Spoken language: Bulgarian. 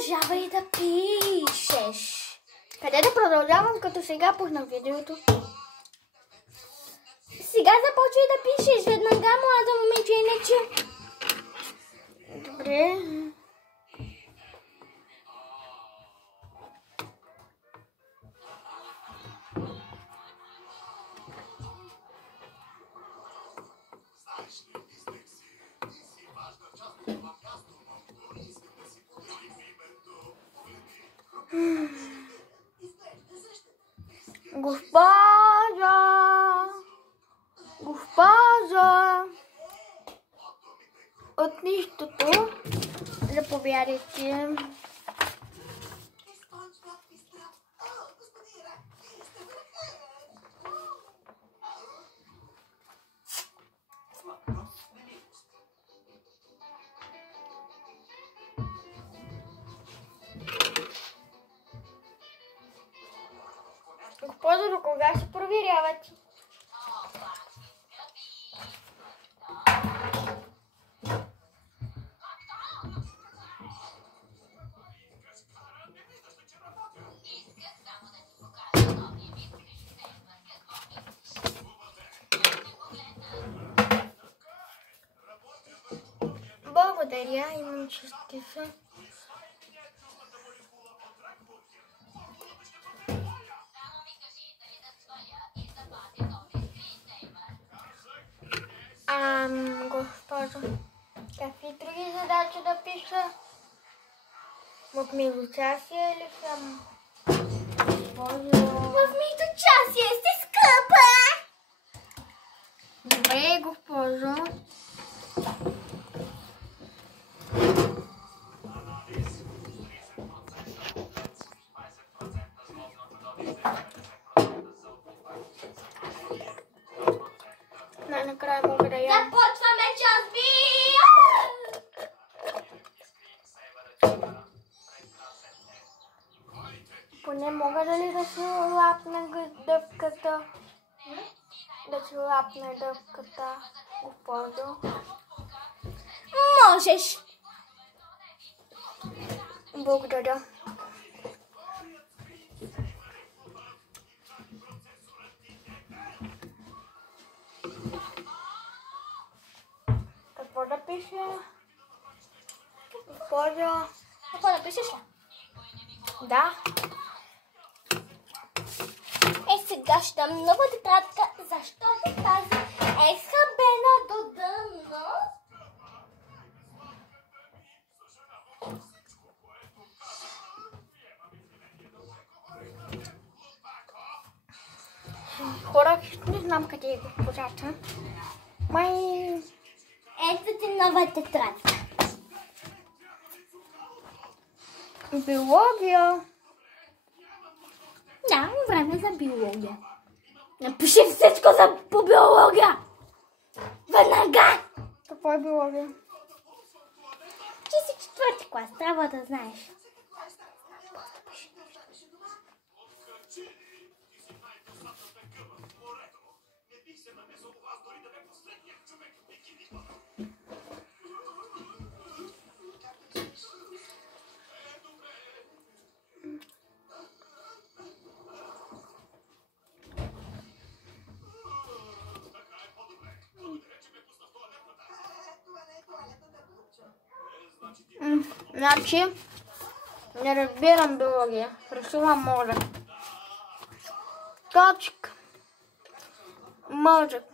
Продължавай да пишеш. Къде да продължавам, като сега пуснах видеото? Сега започвай да пишеш веднага, млада момиче, иначе. Добре. Госпожа, от нищото, заповядайте. Госпожо, до кога ще проверявате? Благодаря, имам частица. Госпожо, какви други задачи да пиша? В междучасие или съм? В междучасие сте скъпа! Добре, госпожо. Най-накрая мога да я. Започваме час би! Поне мога дали да си лапна дъвката? Да си лапна дъвката, госпожо? Можеш! Благодаря. Какво да пише? Госпожо? Какво да пишеш ли? Да. Сега ще дам много тетрадка, защото тази е схабена до дъно. Хора, не знам къде е госпожата. Май... Ето ти нова тетрадка. Биология. Да, време за биология. Напиши всичко по биология! Веднага! Какво е биология? Ти си четвърти клас, трябва да знаеш. Значи, не разбирам биология. Рисувам мозък. Точка. Мозък.